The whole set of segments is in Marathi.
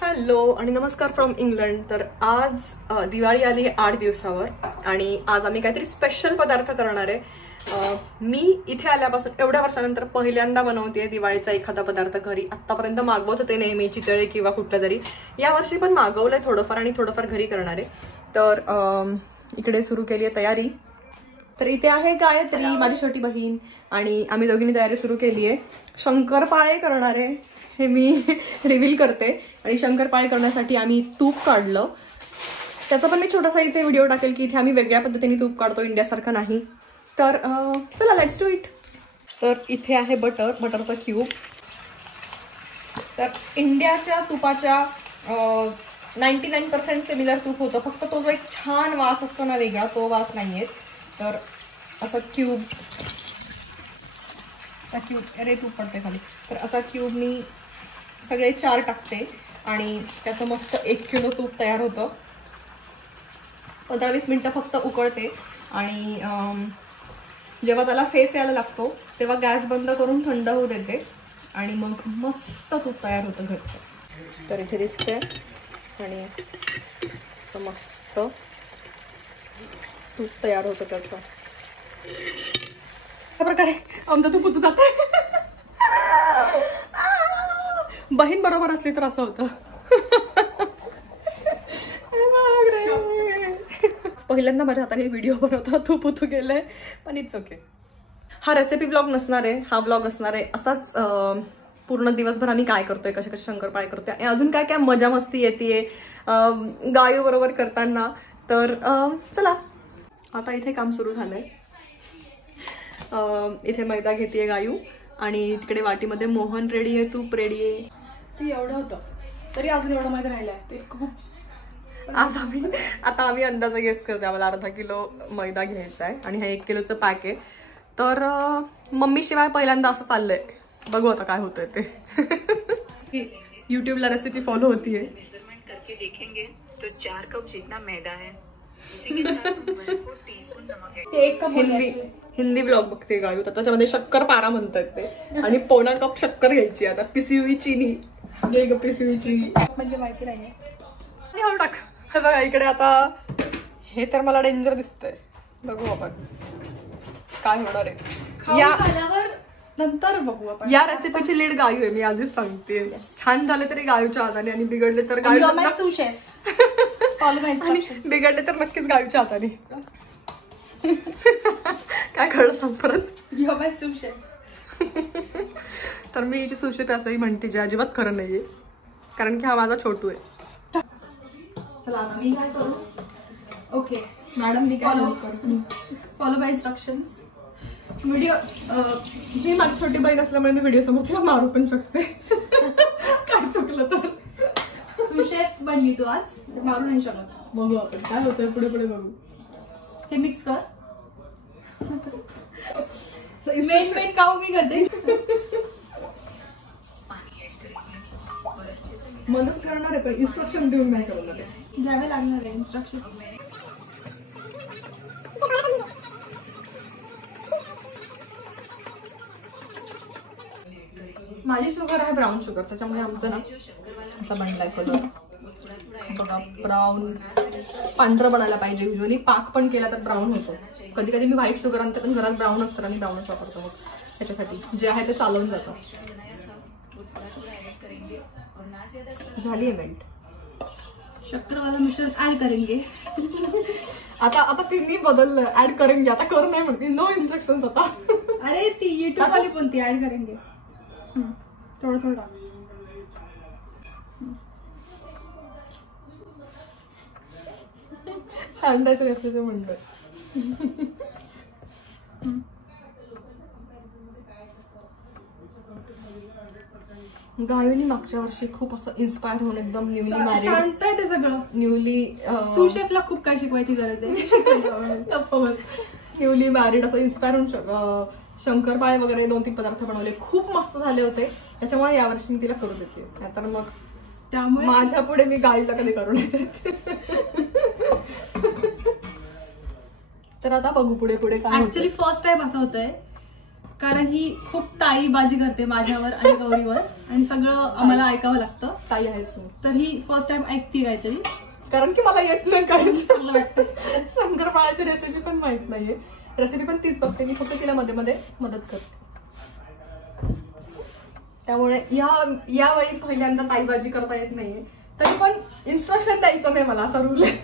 हॅलो आणि नमस्कार फ्रॉम इंग्लंड. तर आज दिवाळी आली 8 दिवसावर आणि आज आम्ही काहीतरी स्पेशल पदार्थ करणार आहे. मी इथे आल्यापासून एवढ्या वर्षानंतर पहिल्यांदा बनवतेय दिवाळीचा एखादा पदार्थ घरी. आतापर्यंत मागवत होते नेहमी चितळे किंवा कुठल्या तरी, यावर्षी पण मागवलंय थोडंफार आणि थोडंफार घरी करणार आहे. तर इकडे सुरू केली आहे तयारी. तर इथे आहे गायत्री माझी छोटी बहीण आणि आम्ही दोघींनी तयारी सुरू केली आहे. शंकरपाळे करणार आहे हे मी रिव्हील करते. आणि शंकरपाळे करण्यासाठी आम्ही तूप काढलं, त्याचा पण मी छोटासा इथे व्हिडिओ टाकेल की इथे आम्ही वेगळ्या पद्धतीने तूप काढतो, इंडियासारखं नाही. तर चला लेट्स डू इट. तर इथे आहे बटरचा क्यूब. तर इंडियाच्या तुपाच्या 99% सिमिलर तूप होतं, फक्त तो जो एक छान वास असतो ना वेगळा, तो वास नाही आहे. तर असं क्यूब अरे तूप पडते खाली. तर असा क्यूब मी सगळे 4 टाकते आणि त्याचं मस्त 1 किलो तूप तयार होतं. 15-20 मिनटं फक्त उकळते आणि जेव्हा त्याला फेस यायला लागतो तेव्हा गॅस बंद करून थंड होऊ देते आणि मग मस्त तूप तयार होतं घरचं. तर इथे दिसतंय आणि असं मस्त तूप तयार होतं त्याचं. अशा प्रकारे आमचं तूप उतू जात. बहीण बरोबर असली तर असं होतं. पहिल्यांदा माझ्या हाताने व्हिडिओ बनवता तूप उतू गेलंय, पण इट्स ओके. हा रेसिपी ब्लॉग नसणार आहे, हा ब्लॉग असणार आहे असाच पूर्ण दिवसभर आम्ही काय करतोय, कसे कसे शंकरपाळे करतोय आणि अजून काय काय मजा मस्ती येते गायू बरोबर करताना. तर चला आता इथे काम सुरू झालंय. इथे मैदा घेतेय गायू आणि तिकडे वाटीमध्ये मोहन रेडी आहे, तूप रेडी आहे. ते एवढं होतं तरी अजून एवढं मैदा राहिलाय. ते खूप आता आम्ही अंदाजा गेस करते. आम्हाला अर्धा किलो मैदा घ्यायचा आहे आणि हा 1 किलोचं पॅक आहे. तर मम्मी शिवाय पहिल्यांदा असं चाललंय, बघू आता काय होतंय ते. युट्यूबला रेसिपी फॉलो होतीये. मेजरमेंट करके देखेंगे तो 4 कप जितना मैदा है, इसी के साथ 1 टीस्पून नमक है. हिंदी ब्लॉग बघते गायू, तर त्याच्यामध्ये शक्करपारा म्हणतात ते आणि 1/4 कप शक्कर घ्यायची. आता पिसी हुई चीनी घे ग, पिसी हुई चीनी म्हणजे माहिती नाहीये. हळू टाक. हे बघा इकडे आता हे तर मला डेंजर दिसतंय, बघू आपण काय होणार आहे. या नंतर बघू आपण. या रेसिपीची लीड गायू आहे, मी आधीच सांगते. छान झाले तरी गायूच्या हाताने आणि बिघडले तर गायू बिघडले तर नक्कीच गायूच्या हाताने. काय कळलं सांग परत. तर मी हिची सुशेफ असंही म्हणते, जे अजिबात खरं नाहीये, कारण की हा माझा छोटू आहे. चला आता मी काय करू. ओके मॅडम, मी काय फॉलो बाय इन्स्ट्रक्शन्स. व्हिडिओ जी माझी छोटी बहीण असल्यामुळे मी व्हिडिओ समोर तिला मारू पण शकते काय चुकलं तर. सुशेफ बनली तू आज, मारू नाही शकत. बघू आपण काय होतंय, पुढे पुढे बघू. हे मिक्स कर. मेन काम मी करते. मदत करणार आहे पण इन्स्ट्रक्शन देऊन नाही करणार आहे. द्यावे लागणार आहे इन्स्ट्रक्शन. माझी शुगर आहे ब्राऊन शुगर, त्याच्यामुळे आमचं ना असा बनलाय कलर बघा. ब्राऊन पांढरं बनायला पाहिजे. युजली पाक पण केला तर ब्राऊन होतो. कधी कधी मी व्हाईट शुगर आणते पण घरात ब्राऊन असतं आणि ब्राऊनच वापरतो. मग त्याच्यासाठी जे आहे ते चालवून जातं. झाली इव्हेंट. शक्करवाला मिश्रण ऍड करेंगे. आता तिन्ही बदललं, ऍड करेंगे. आता कर नाही म्हणते, नो इन्स्ट्रक्शन्स आता. अरे ती युट्यूब वाली बोलती ऍड करेंगे. थोडं थोडं सांडायचं असं ते म्हणलं. गायूनी मागच्या वर्षी खूप असं इन्स्पायर होऊन एकदम न्यूली मॅरिड सांगताय ते सगळं. न्यूली सुशेफला खूप काय शिकवायची गरज आहे. न्यूली मॅरिड असं इन्स्पायर होऊन शंकरपाळे वगैरे 2-3 पदार्थ बनवले, खूप मस्त झाले होते. त्याच्यामुळे यावर्षी मी तिला करू देते. नाहीतर मग त्यामुळे माझ्या पुढे मी गायीला कधी करू नये. तर आता बघू पुढे पुढे काय. ऍक्च्युली फर्स्ट टाइम असं होतंय कारण ही खूप ताईबाजी करते माझ्यावर आणि गौरीवर आणि सगळं आम्हाला ऐकावं लागतं. ताई आहेच मी. तर ही फर्स्ट टाइम ऐकते काहीतरी, कारण की मला येत नाही काहीच. चांगलं वाटतं. शंकरपाळ्याची रेसिपी पण माहित नाहीये. रेसिपी पण तीच बघते मी, फक्त तिला मध्ये मध्ये मदत करते. त्यामुळे यावेळी पहिल्यांदा ताईबाजी करता येत नाहीये, तरी पण इन्स्ट्रक्शन द्यायचं नाही मला, असा रूल आहे.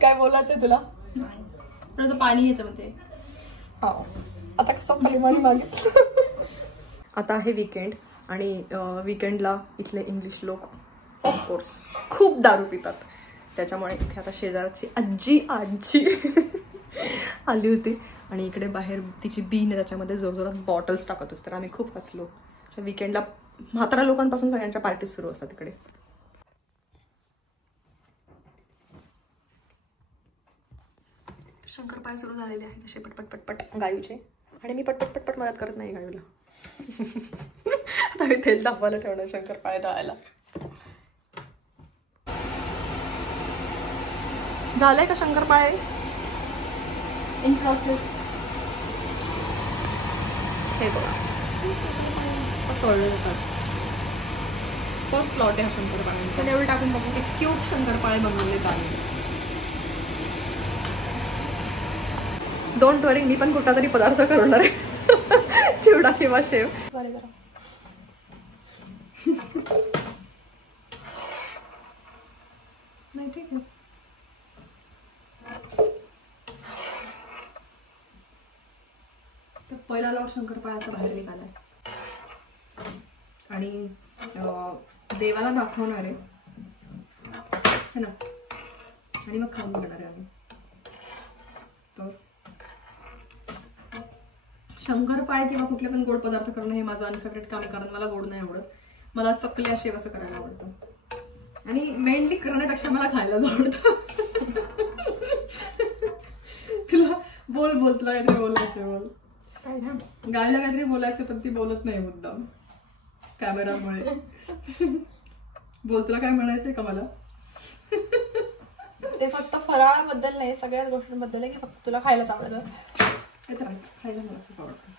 काय बोलायचंय तुला? थोडंसं पाणी याच्यामध्ये. हा, आता कसं परिमाण मागितलं. आता आहे वीकेंड आणि वीकेंडला इथले इंग्लिश लोक ऑफकोर्स खूप दारू पितात. त्याच्यामुळे इथे आता शेजारची आजी आली होती आणि इकडे बाहेर तिची बीन आहे, त्याच्यामध्ये जोरजोरात बॉटल्स टाकत होती. तर आम्ही खूप हसलो. वीकेंडला म्हाताऱ्या लोकांपासून सगळ्यांच्या पार्टी सुरू असतात इकडे. शंकरपाळे सुरू झालेले आहेत तसे पटपट पटपट गायूचे, आणि मी पटपट पटपट मदत करत नाही गायूला. आता मी तेल दाखवायला ठेवणार शंकरपाळे तळायला. झालंय का शंकरपाळे? In process. हे बघा तळले जातात. फर्स्ट लॉट आहे हा शंकरपाळ्यांचा. तर एवढं टाकून बघू. क्यूट शंकरपाळे बनवले आम्ही. डोंट वरी, मी पण कुठला तरी पदार्थ करणार आहे. चिवडा किंवा शेव. नाही ठीक आहे. तर पहिला लॉट शंकरपाळ्याचा बाहेर निघालाय आणि देवाला दाखवणार आहे ना, आणि मग खाऊन घेणार आहे आम्ही. तर शंकरपाळे किंवा कुठले पण गोड पदार्थ करणं हे माझं अनफेवरेट काम, कारण मला गोड नाही आवडत. मला चकल्या शेव असं करायला आवडतं, आणि मेनली करण्यापेक्षा मला खायलाच आवडतं. तुला बोल तुला काहीतरी बोलायचं बोल. काय ना, गायला काहीतरी बोलायचं पण ती बोलत नाही मुद्दाम कॅमेरामुळे. बोल, तुला काय म्हणायचंय का मला? ते फक्त फराळाबद्दल नाही, सगळ्याच गोष्टींबद्दल आहे की फक्त तुला खायलाच आवडतं. हे तर खायला मला खूप आवडतं.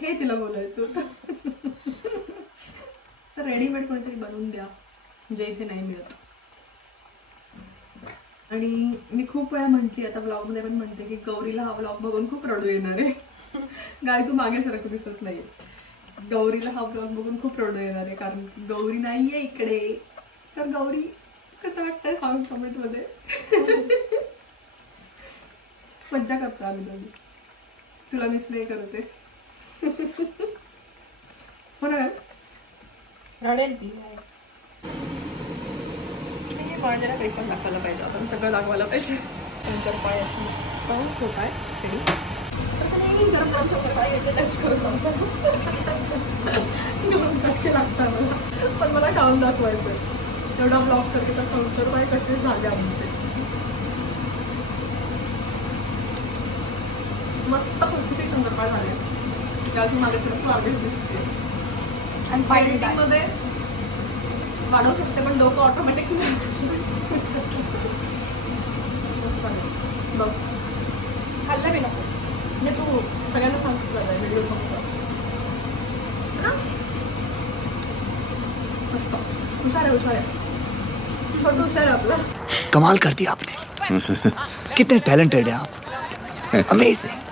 हे तिला बोलायचं होतं. सर रेडीमेड कोणीतरी बनवून द्या, म्हणजे इथे नाही मिळत. आणि मी खूप वेळा म्हणते, आता ब्लॉगमध्ये पण म्हणते की गौरीला हा ब्लॉग बघून खूप रडू येणार आहे. गाय तू मागे सारखं दिसत नाहीये. गौरीला हा ब्लॉग बघून खूप रडू येणार आहे, कारण गौरी नाहीये इकडे. तर गौरी कसं वाटतंय सांग कमेंट मध्ये. मज्जा करतो आम्ही दोघी. तुला मिस नाही करते हो ना? रडेल ती. माझ्याला काही पण दाखवायला पाहिजे, आपण सगळं दाखवायला पाहिजे. शंकरपाळे अशी मस्त होत आहे. चटके लागतात मला, पण मला खाऊन दाखवायचं. एवढा ब्लॉग करते तर शंकरपाळे कसे झाले आमचे. मस्त खुशखुशीत शंकरपाळे झाले. त्याची माझ्याकडे वाढीव दिसते, आणि पायरिटिंग मध्ये वाढवू शकते, पण डोकं ऑटोमॅटिक बघ. खाल्लं मी नको म्हणजे तू सगळ्यांना सांगतो व्हिडिओ सांगतो. मस्त हुशार आहे, हुशार आहे. छोटं हुशार आहे आपला. कमाल कर दिया आपने. कितने टैलेंटेड है आप. अमेजिंग.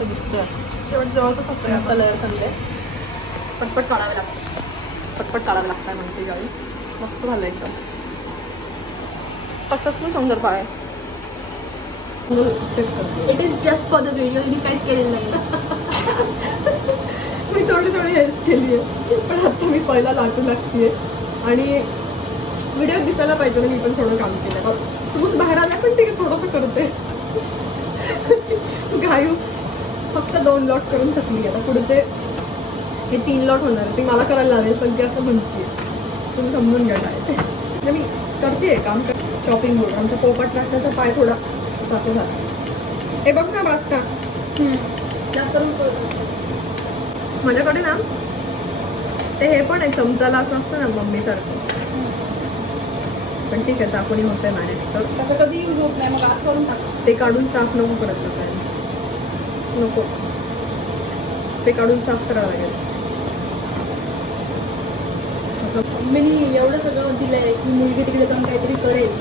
दिसतोय शेवट जवळच असतं. कलर सगळे पटपट काढावे लागतात, पटपट काढावे लागतात म्हणते गावी. मस्त झालं एकदम सक्सेसफुल शंकरपाळे. It is just for the video. मी काहीच केलेलं नाही. मी थोडी हेल्प केली आहे, पण आता मी पहिला लाटू लागते आणि व्हिडिओ दिसायला पाहिजे ना. मी पण थोडं काम केलं. तूच बाहेर आला पण ठीक आहे, थोडंसं करते. गायू फक्त 2 लॉट करून थकली. आता पुढचे हे 3 लॉट होणार. ती मला करायला लागेल, पण ती असं म्हणते. तुम्ही समजून घ्या काय ते. मी करते काम. चॉपिंग बोर्ड आमचा पोपट राखण्याचा पाय थोडा असं झाला. हे बघ ना बास्ता, जास्त माझ्याकडे ना ते हे पण आहे चमचाला असं असतं ना मम्मीसारखं, पण ठीक आहे चाकूनी होतंय मॅनेज. तर त्याचा कधी यूज होत नाही, मग आज करून टाक. ते काढून साफ नको करत बसायला, नको ते काढून साफ करावं लागेल. मम्मीनी एवढं सगळं दिलंय की मुलगी तिकडे जाऊन काहीतरी करेल.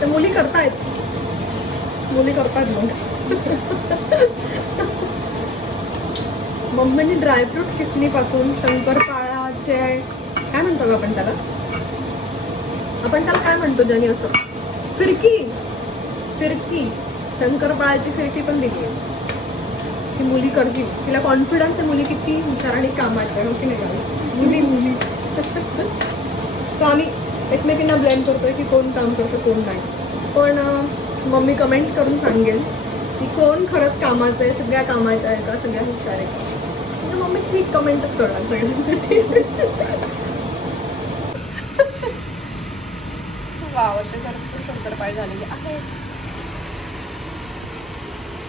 तर मुली करतायत मग. मम्मीने ड्रायफ्रूट किसनीपासून शंकरपाळ्याचे काय म्हणतो ग आपण त्याला काय म्हणतो ज्याने असं फिरकी शंकरपाळ्याची फिरकी पण दिली आहे. की मुली करतील, तिला कॉन्फिडन्स आहे. मुली किती हुशार आणि कामाच्या हो की नाही मुली. सो आम्ही एकमेकींना ब्लेम करतोय की कोण काम करतं कोण नाही. पण मम्मी कमेंट करून सांगेल की कोण खरंच कामाचं आहे, सगळ्या कामाच्या आहे का, सगळ्या हुशार आहे का. म्हणजे मम्मी स्वीट कमेंटच करणार सगळ्यांसाठी. वा, वर्षाच्या शंकरपाळी झालेली आहे.